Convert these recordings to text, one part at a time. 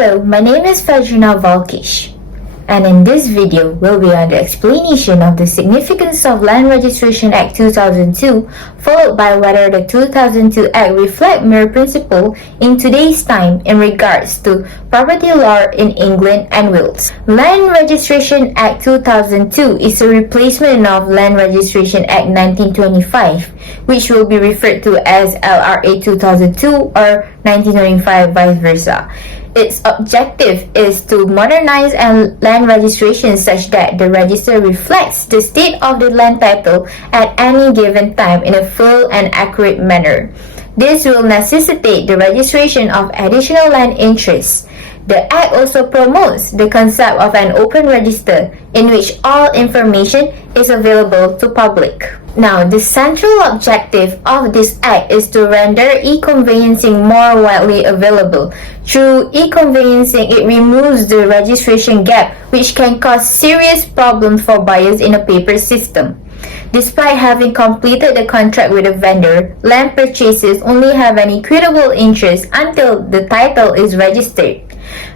Hello, my name is Fajrina Valkish, and in this video we'll be on the explanation of the significance of Land Registration Act 2002, followed by whether the 2002 Act reflect mere principle in today's time in regards to property law in England and Wales. Land Registration Act 2002 is a replacement of Land Registration Act 1925, which will be referred to as LRA 2002 or 1925 vice versa. Its objective is to modernize land registration such that the register reflects the state of the land title at any given time in a full and accurate manner. This will necessitate the registration of additional land interests. The Act also promotes the concept of an open register in which all information is available to public. Now, the central objective of this Act is to render e-conveyancing more widely available. Through e-conveyancing, it removes the registration gap, which can cause serious problems for buyers in a paper system. Despite having completed the contract with a vendor, land purchasers only have an equitable interest until the title is registered.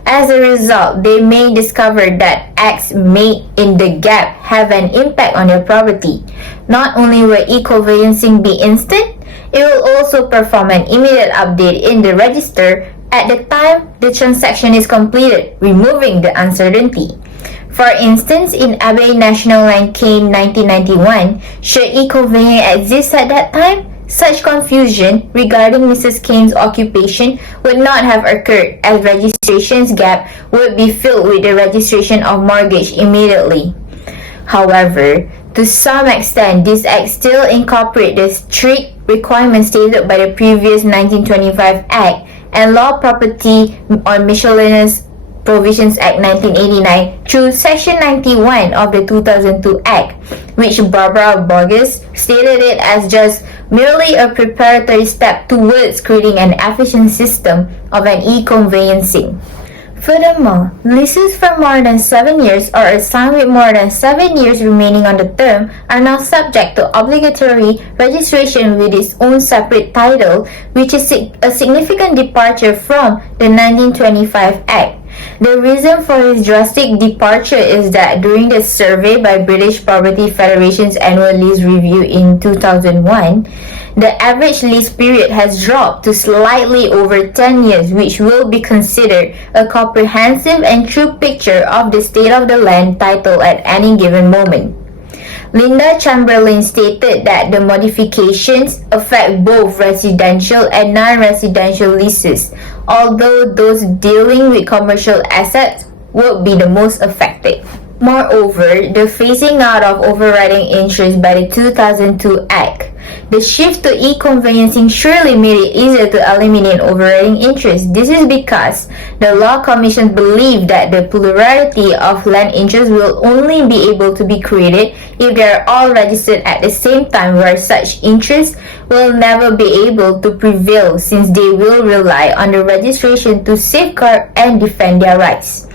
As a result, they may discover that acts made in the gap have an impact on their property. Not only will e-conveyancing be instant, it will also perform an immediate update in the register at the time the transaction is completed, removing the uncertainty. For instance, in Abbey National Land Cane 1991, should e-conveying exist at that time, such confusion regarding Mrs. Kane's occupation would not have occurred, as registration's gap would be filled with the registration of mortgage immediately. However, to some extent, this Act still incorporates the strict requirements stated by the previous 1925 Act and Law Property on Miscellaneous Provisions Act 1989 through Section 91 of the 2002 Act, which Barbara Borges stated it as just merely a preparatory step towards creating an efficient system of an e-conveyancing. Furthermore, leases for more than 7 years or assigned with more than 7 years remaining on the term are now subject to obligatory registration with its own separate title, which is a significant departure from the 1925 Act. The reason for this drastic departure is that during the survey by British Property Federation's annual lease review in 2001, the average lease period has dropped to slightly over 10 years, which will be considered a comprehensive and true picture of the state of the land title at any given moment. Linda Chamberlain stated that the modifications affect both residential and non-residential leases, although those dealing with commercial assets would be the most affected. Moreover, the phasing out of overriding interest by the 2002 Act. The shift to e-conveyancing surely made it easier to eliminate overriding interest. This is because the Law Commission believed that the plurality of land interests will only be able to be created if they are all registered at the same time, where such interests will never be able to prevail since they will rely on the registration to safeguard and defend their rights.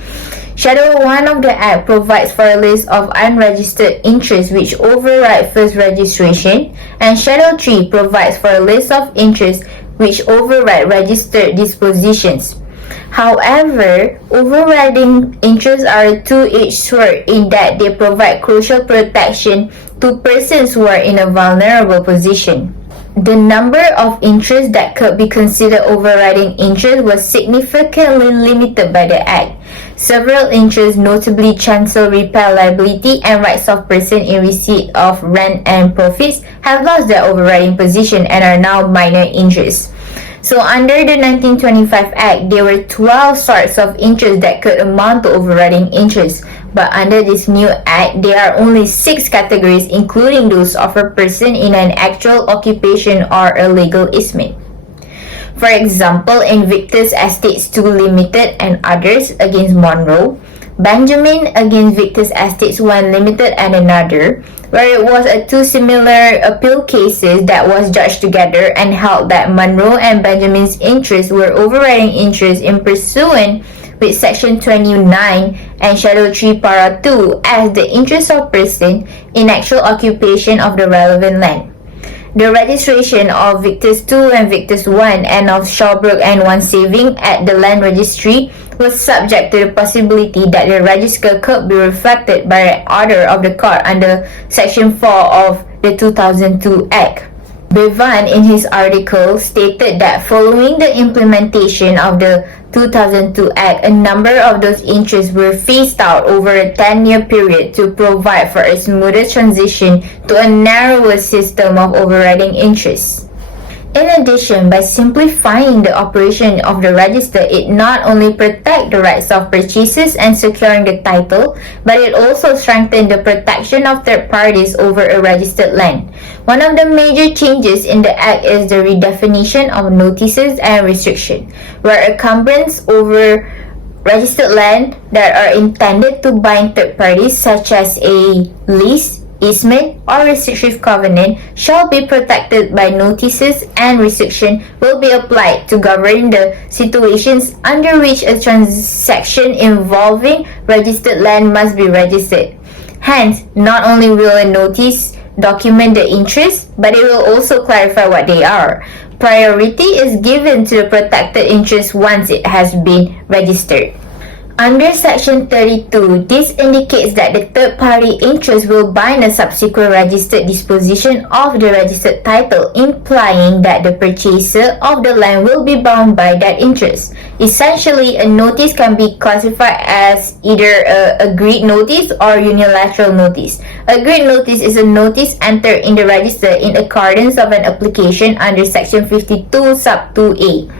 Schedule 1 of the Act provides for a list of unregistered interests which override first registration, and Schedule 3 provides for a list of interests which override registered dispositions. However, overriding interests are a two-edged sword in that they provide crucial protection to persons who are in a vulnerable position. The number of interests that could be considered overriding interest was significantly limited by the Act. Several interests, notably chancel repair liability and rights of person in receipt of rent and profits, have lost their overriding position and are now minor interests. So under the 1925 Act, there were 12 sorts of interest that could amount to overriding interest. But under this new Act, there are only 6 categories, including those of a person in an actual occupation or a legal easement. For example, in Victor's Estates 2 Limited and others against Monroe, Benjamin against Victor's Estates 1 Limited and another, where it was two similar appeal cases that was judged together and held that Monroe and Benjamin's interests were overriding interests in pursuant with Section 29 and Schedule 3 Para 2 as the interest of person in actual occupation of the relevant land. the registration of Victus 2 and Victus 1 and of Shawbrook and One Saving at the Land Registry was subject to the possibility that the register could be reflected by order of the court under Section 4 of the 2002 Act. Bevan, in his article, stated that following the implementation of the 2002 Act, a number of those interests were phased out over a 10-year period to provide for a smoother transition to a narrower system of overriding interests. In addition, by simplifying the operation of the register, it not only protects the rights of purchasers and securing the title, but it also strengthened the protection of third parties over a registered land. One of the major changes in the Act is the redefinition of notices and restriction, where encumbrance over registered land that are intended to bind third parties, such as a lease, easement, or restrictive covenant, shall be protected by notices, and restriction will be applied to govern the situations under which a transaction involving registered land must be registered. Hence, not only will a notice document the interests, but it will also clarify what they are. Priority is given to the protected interest once it has been registered. Under Section 32, this indicates that the third-party interest will bind a subsequent registered disposition of the registered title, implying that the purchaser of the land will be bound by that interest. Essentially, a notice can be classified as either an agreed notice or unilateral notice. Agreed notice is a notice entered in the register in accordance of an application under Section 52 sub 2A.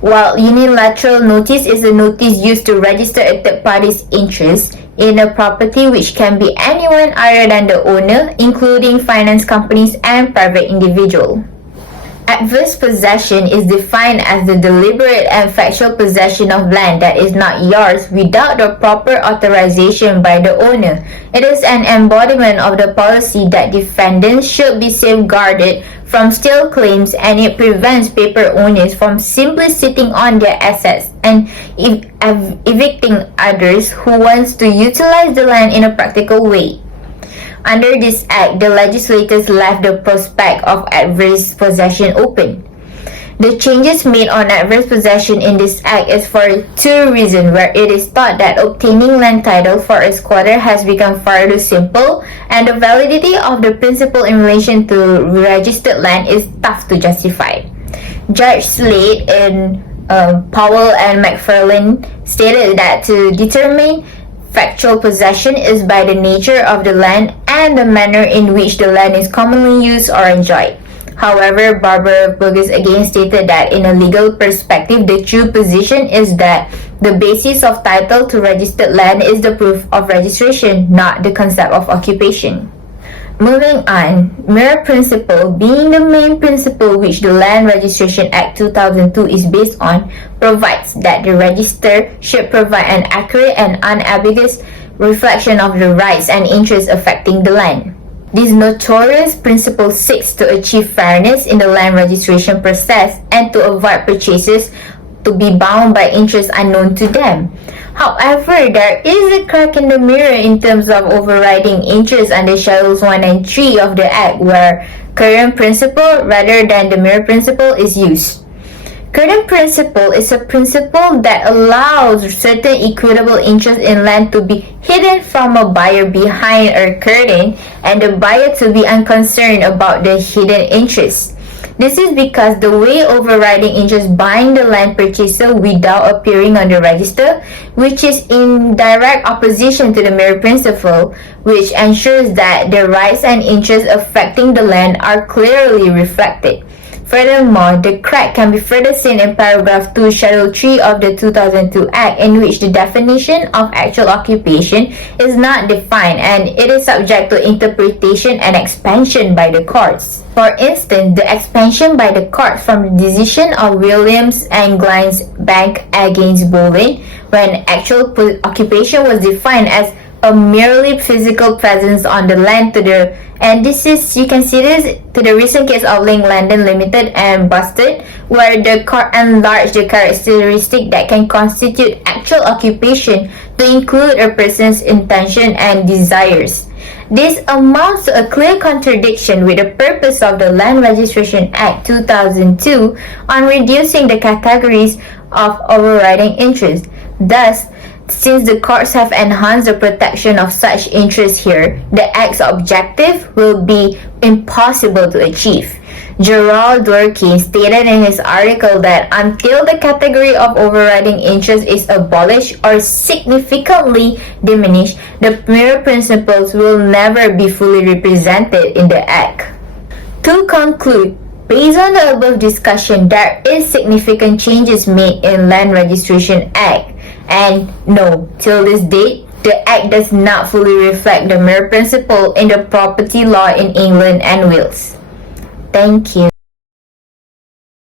While unilateral notice is a notice used to register a third party's interest in a property, which can be anyone other than the owner, including finance companies and private individuals. Adverse possession is defined as the deliberate and factual possession of land that is not yours without the proper authorization by the owner. It is an embodiment of the policy that defendants should be safeguarded from stale claims, and it prevents paper owners from simply sitting on their assets and evicting others who want to utilize the land in a practical way. Under this act, the legislators left the prospect of adverse possession open. The changes made on adverse possession in this act is for two reasons, where it is thought that obtaining land title for a squatter has become far too simple, and the validity of the principle in relation to registered land is tough to justify. Judge Slade in Powell and McFarlane stated that to determine factual possession is by the nature of the land and the manner in which the land is commonly used or enjoyed. However, Barbara Burgess again stated that in a legal perspective, the true position is that the basis of title to registered land is the proof of registration, not the concept of occupation. Moving on, mere principle, being the main principle which the Land Registration Act 2002 is based on, provides that the register should provide an accurate and unambiguous reflection of the rights and interests affecting the land. This notorious principle seeks to achieve fairness in the land registration process and to avoid purchasers to be bound by interests unknown to them. However, there is a crack in the mirror in terms of overriding interests under Schedules 1 and 3 of the Act, where current principle rather than the mere principle is used. Current principle is a principle that allows certain equitable interests in land to be hidden from a buyer behind a curtain and the buyer to be unconcerned about the hidden interests. This is because the way overriding interests bind the land purchaser without appearing on the register, which is in direct opposition to the mere principle, which ensures that the rights and interests affecting the land are clearly reflected. Furthermore, the crack can be further seen in paragraph 2, schedule 3 of the 2002 Act, in which the definition of actual occupation is not defined and it is subject to interpretation and expansion by the courts. For instance, the expansion by the court from the decision of Williams and Glyn's Bank against Bowen, when actual occupation was defined as a merely physical presence on the land and this is, you can see this to the recent case of Link London Limited and Busted, where the court enlarged the characteristic that can constitute actual occupation to include a person's intention and desires. This amounts to a clear contradiction with the purpose of the Land Registration Act 2002 on reducing the categories of overriding interest. Thus, since the courts have enhanced the protection of such interests here, the Act's objective will be impossible to achieve. Gerald Dworkin stated in his article that until the category of overriding interest is abolished or significantly diminished, the mere principles will never be fully represented in the Act. To conclude, based on the above discussion, there is significant changes made in Land Registration Act, and no, till this date, the Act does not fully reflect the mere principle in the property law in England and Wales. Thank you.